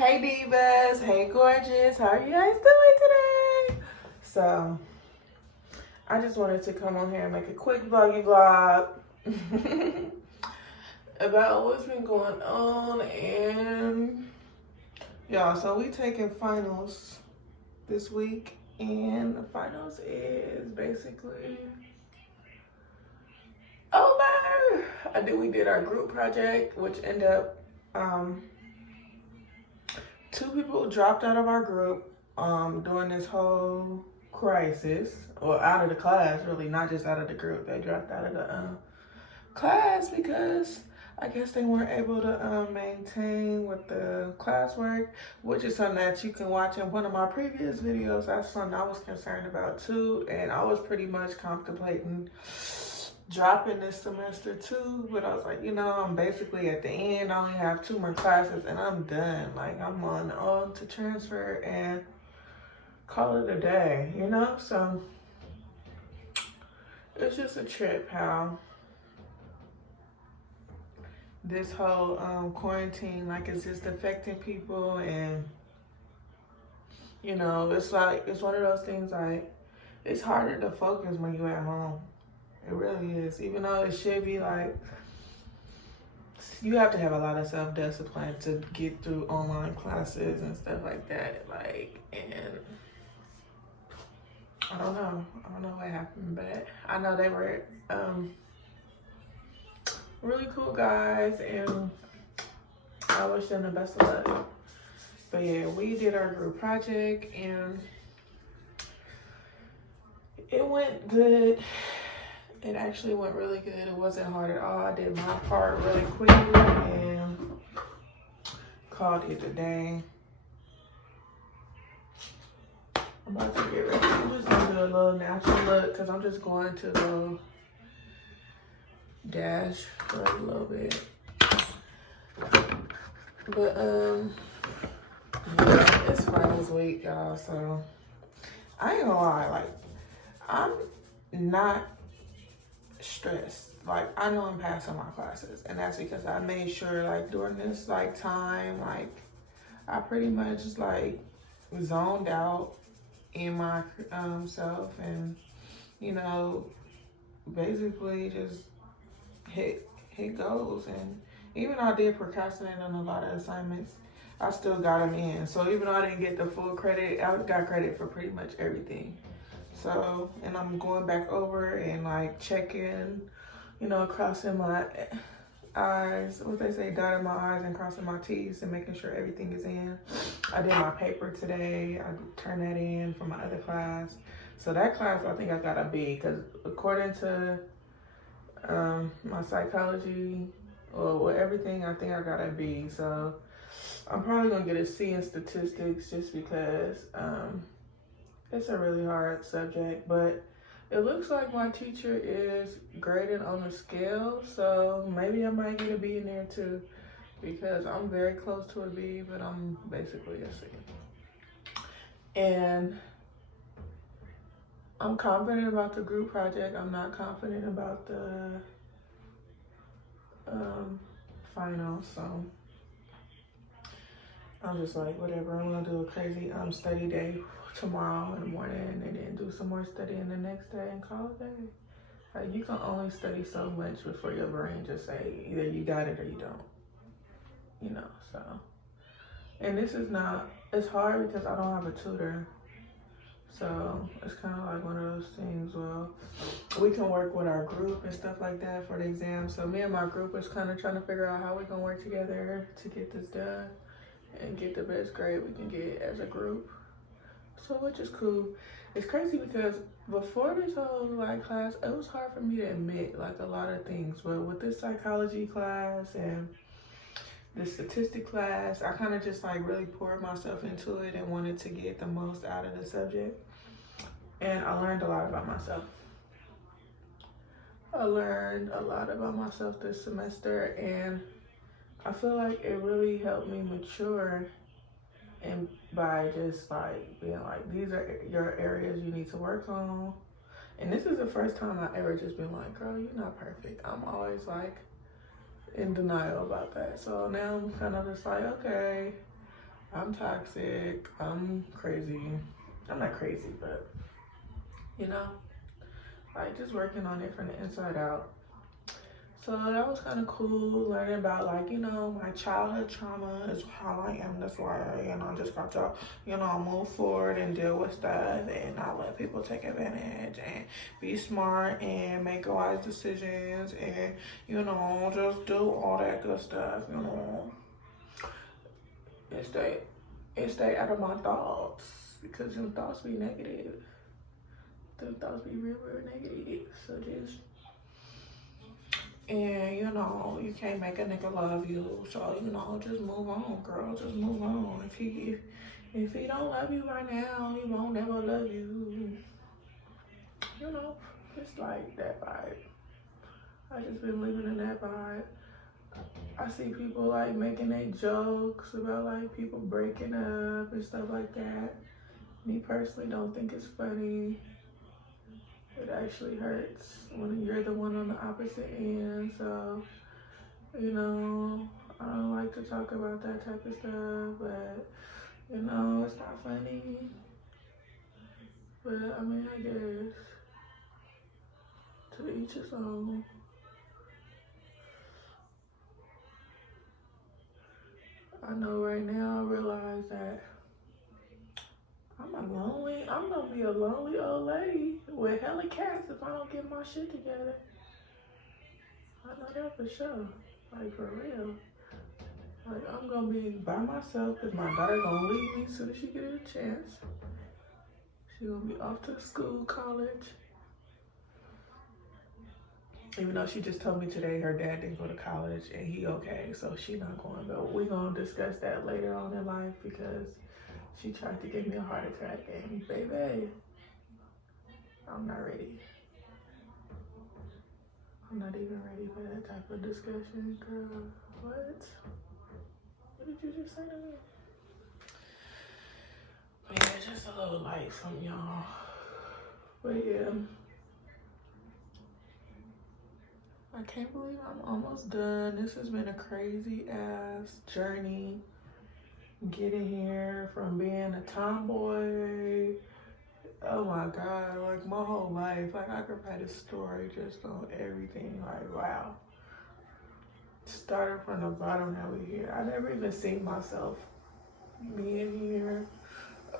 Hey divas, hey gorgeous, how are you guys doing today? So, I just wanted to come on here and make a quick vloggy vlog about what's been going on. And y'all, so we taking finals this week, and the finals is basically over. We did our group project, which ended up two people dropped out of our group during this whole crisis, or out of the class, really, not just out of the group. They dropped out of the class because I guess they weren't able to maintain with the classwork, which is something that you can watch in one of my previous videos. That's something I was concerned about too, and I was pretty much contemplating dropping this semester too, but I was like, I'm basically at the end. I only have 2 more classes and I'm done. Like, I'm on to transfer and call it a day, So it's just a trip how this whole quarantine, like, it's just affecting people. And it's like, it's one of those things, like, it's harder to focus when you're at home. It really is. Even though it should be like, you have to have a lot of self-discipline to get through online classes and stuff like that. Like, and I don't know what happened, but I know they were really cool guys, and I wish them the best of luck. But yeah, we did our group project and it went good. It actually went really good. It wasn't hard at all. I did my part really quickly and called it a day. I'm about to get ready. I'm just gonna do a little natural look because I'm just going to go dash for a little bit. But yeah, it's finals week, y'all. So I ain't gonna lie, like, I'm not stressed. Like, I know I'm passing my classes, and that's because I made sure, like, during this like time, like, I pretty much just like zoned out in my self, and basically just hit goals. And even though I did procrastinate on a lot of assignments, I still got them in. So even though I didn't get the full credit, I got credit for pretty much everything. So, and I'm going back over and like checking, crossing my I's, what they say, dotting my I's and crossing my T's and making sure everything is in. I did my paper today. I turned that in for my other class. So that class, I think I got a B, because according to my psychology or everything, I think I got a B. So I'm probably gonna get a C in statistics just because it's a really hard subject, but it looks like my teacher is grading on a scale, so maybe I might get a B in there too, because I'm very close to a B, but I'm basically a C. And I'm confident about the group project. I'm not confident about the final, so I'm just like, whatever. I'm gonna do a crazy study day tomorrow in the morning, and then do some more studying the next day and call it a day. Like, you can only study so much before your brain just say either you got it or you don't. So. And this is not, it's hard because I don't have a tutor. So it's kind of like one of those things. Well, we can work with our group and stuff like that for the exam. So me and my group is kind of trying to figure out how we're gonna work together to get this done and get the best grade we can get as a group. So, which is cool. It's crazy because before this whole like class, it was hard for me to admit like a lot of things. But with this psychology class and this statistic class, I kind of just like really poured myself into it and wanted to get the most out of the subject. And I learned a lot about myself. I learned a lot about myself this semester, and I feel like it really helped me mature, and by just like being like, these are your areas you need to work on. And this is the first time I ever just been like, girl, you're not perfect. I'm always like in denial about that. So now I'm kind of just like, okay, I I'm toxic, I'm crazy. I'm not crazy, but you know, like just working on it from the inside out. So that was kind of cool, learning about like, you know, my childhood trauma is how I am this way, and I just got to, you know, move forward and deal with stuff and not let people take advantage and be smart and make wise decisions and, you know, just do all that good stuff, you know, and stay out of my thoughts, because them thoughts be negative. Them thoughts be real, real negative. So just, and you know, you can't make a nigga love you. So, you know, just move on, girl. Just move on. If he don't love you right now, he won't never love you. You know, it's like that vibe. I just been living in that vibe. I see people like making their jokes about like people breaking up and stuff like that. Me personally don't think it's funny. It actually hurts when you're the one on the opposite end. So, you know, I don't like to talk about that type of stuff, but, you know, it's not funny. But, I mean, I guess, to each his own. I know right now I realize that I'm gonna be a lonely old lady with hella cats if I don't get my shit together. I know that for sure. Like, for real. Like, I'm gonna be by myself because my daughter gonna leave me as soon as she get a chance. She gonna be off to school, college. Even though she just told me today her dad didn't go to college and he okay, so she not going. But we gonna discuss that later on in life because she tried to give me a heart attack and baby, I'm not ready. I'm not even ready for that type of discussion, girl. What? What did you just say to me? But yeah, just a little light from y'all. But yeah. I can't believe I'm almost done. This has been a crazy ass journey. Getting here from being a tomboy. Oh my God, like my whole life. Like I could write a story just on everything. Like wow. Started from the bottom, now we here. I never even seen myself being here.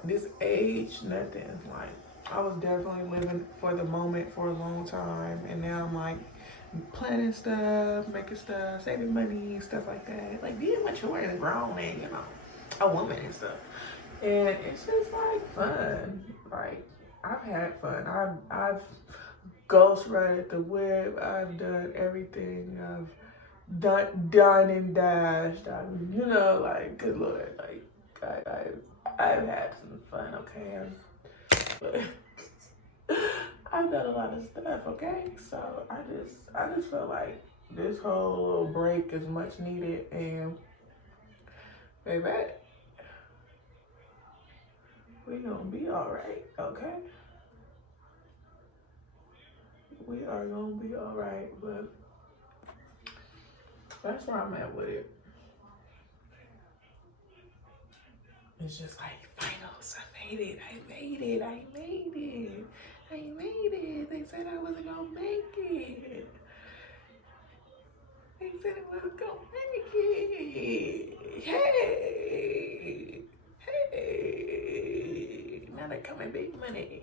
This age, nothing. Like I was definitely living for the moment for a long time, and now I'm like planning stuff, making stuff, saving money, stuff like that. Like being mature and grown and, you know, a woman and stuff. And it's just like fun. Like I've had fun. I've ghost rided the whip. I've done everything. I've done and dashed. You know, like good Lord, like I've had some fun. Okay, but I've done a lot of stuff, okay? So I just feel like this whole little break is much needed, and baby, we gonna be all right, okay? We are gonna be all right, but that's where I'm at with it. It's just like finals. I made it. They said I wasn't gonna make it. They said I wasn't gonna make it. Hey. Now they coming big money.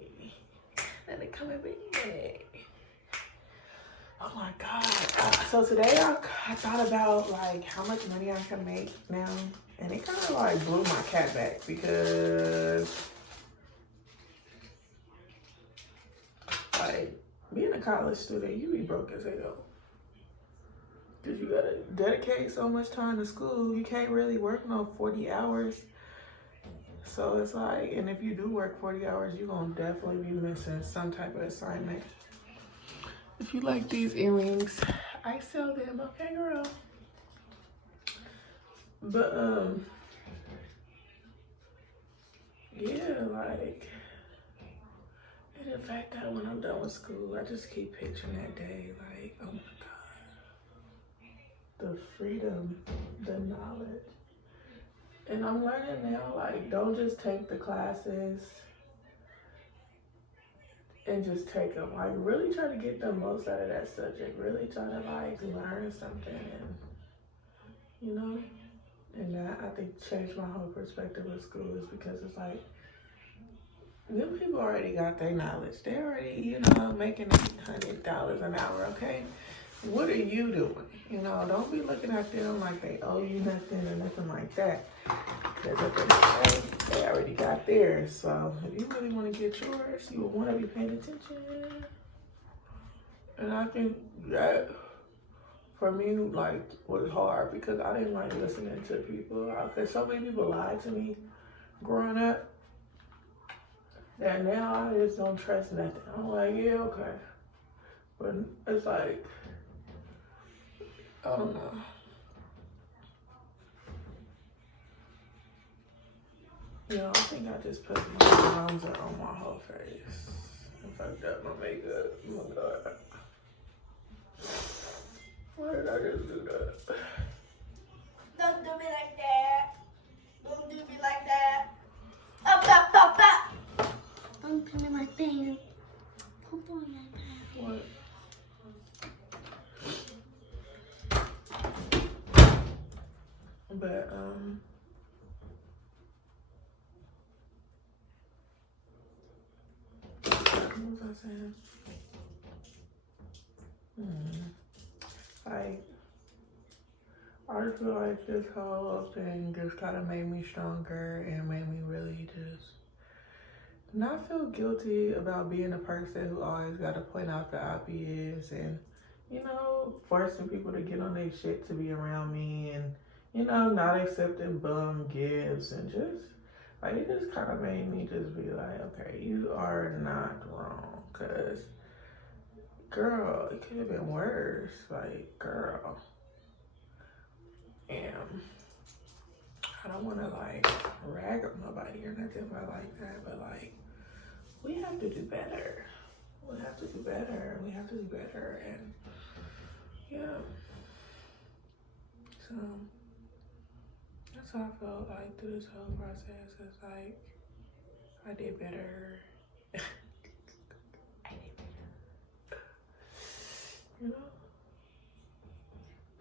Oh my God. So today I thought about like how much money I can make now. And it kind of like blew my cat back because like being a college student, you be broke as hell. Cause you gotta dedicate so much time to school. You can't really work no 40 hours. So it's like, and if you do work 40 hours, you're gonna definitely be missing some type of assignment. If you like these earrings, I sell them, okay girl? But yeah, like, and the fact that when I'm done with school, I just keep picturing that day, like, oh my God, the freedom, the knowledge, And I'm learning now, like, don't just take the classes and just take them. Like, really try to get the most out of that subject. Really try to, like, learn something, and, you know? And that, I think, changed my whole perspective of school, is because it's like, them people already got their knowledge. They already, you know, making $100 an hour, okay? What are you doing? You know, don't be looking at them like they owe you nothing or nothing like that. Because at the end of the day, they already got theirs. So if you really want to get yours, you will want to be paying attention. And I think that, for me, like, was hard because I didn't like listening to people. Because so many people lied to me growing up. And now I just don't trust nothing. I'm like, yeah, okay. But it's like, I don't know. You know, I think I just put bronzer on my whole face. I fucked up my makeup. Oh my God. Why did I just do that? Don't do me like that. Don't do me like that. Up, up, up, up. Don't do me like that. Don't do me like that. What? But, what was I saying? Like, I just feel like this whole thing just kind of made me stronger and made me really just not feel guilty about being a person who always got to point out the obvious and, you know, forcing people to get on their shit to be around me and, you know, not accepting bum gifts and just, like, it just kind of made me just be like, okay, you are not wrong, because, girl, it could have been worse, like, girl. And I don't want to, like, rag on nobody or nothing like that, but, like, we have to do better. We have to do better. We have to do better. And, yeah. So, that's how I felt, like, through this whole process. It's like, I did better. I did better. You know?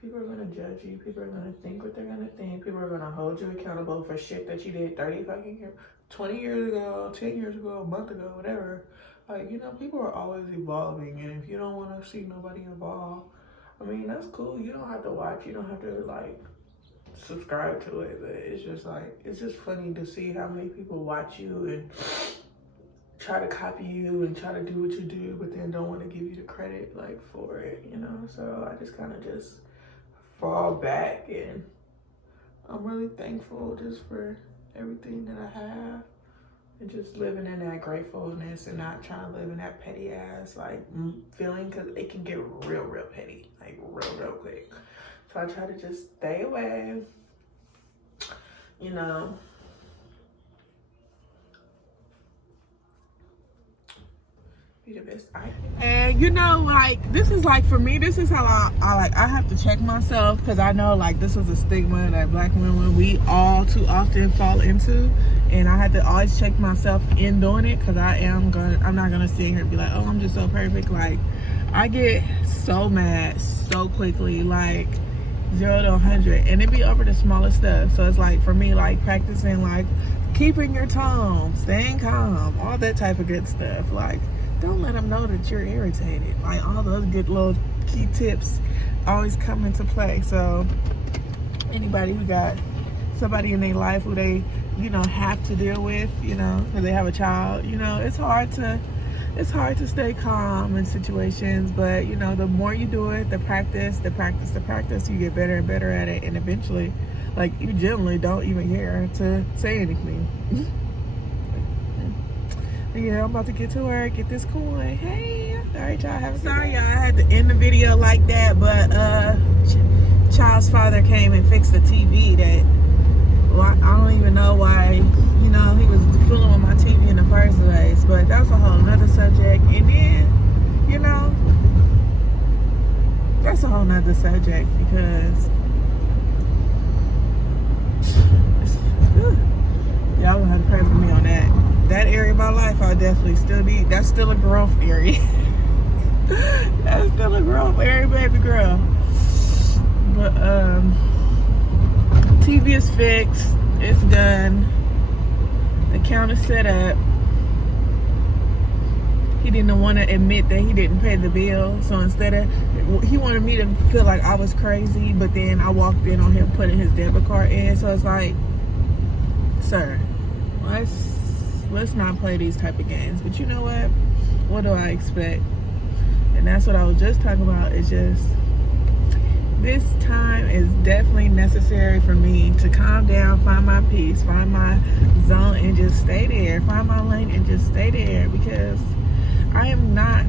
People are going to judge you. People are going to think what they're going to think. People are going to hold you accountable for shit that you did 30 fucking years, 20 years ago, 10 years ago, a month ago, whatever. Like, you know, people are always evolving. And if you don't want to see nobody evolve, I mean, that's cool. You don't have to watch. You don't have to, like, subscribe to it. But it's just, like, it's just funny to see how many people watch you and try to copy you and try to do what you do, but then don't want to give you the credit, like, for it, you know? So I just kind of just fall back, and I'm really thankful just for everything that I have and just living in that gratefulness and not trying to live in that petty ass like feeling, because it can get real petty, like real quick. So I try to just stay away, you know. Be the best I can. And you know, like, this is like, for me, this is how I have to check myself, because I know, like, this was a stigma that Black women, we all too often fall into, and I had to always check myself in doing it, because I'm not gonna sit here and be like, oh, I'm just so perfect. Like, I get so mad so quickly, like 0 to 100, and it be over the smallest stuff. So it's like, for me, like, practicing, like, keeping your tone, staying calm, all that type of good stuff. Like, don't let them know that you're irritated. Like, all those good little key tips always come into play. So anybody who got somebody in their life who they, you know, have to deal with, you know, because they have a child, you know, it's hard to stay calm in situations. But, you know, the more you do it, the practice, you get better and better at it. And eventually, like, you generally don't even care to say anything. Yeah, I'm about to get to work, get this coin. Hey, all right, y'all, have a sorry, y'all, I had to end the video like that, but child's father came and fixed the TV that, well, I don't even know why, you know, he was fooling with my TV in the first place, but that was a whole nother subject. And then, you know, that's a whole nother subject, because of my life, I definitely still need. That's still a growth area. That's still a growth area, baby girl. But TV is fixed. It's done. The counter's set up. He didn't want to admit that he didn't pay the bill, so instead of, he wanted me to feel like I was crazy, but then I walked in on him putting his debit card in, so it's like, sir, let's not play these type of games. But you know what do I expect? And that's what I was just talking about. It's just, this time is definitely necessary for me to calm down, find my peace, find my zone, and just stay there, find my lane and just stay there, because I am not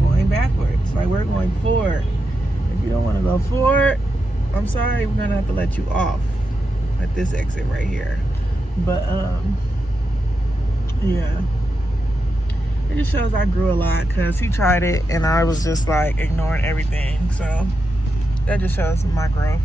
going backwards. Like, we're going forward. If you don't want to go forward, I'm sorry, we're gonna have to let you off at this exit right here. But yeah, it just shows I grew a lot, because he tried it and I was just like ignoring everything. So that just shows my growth.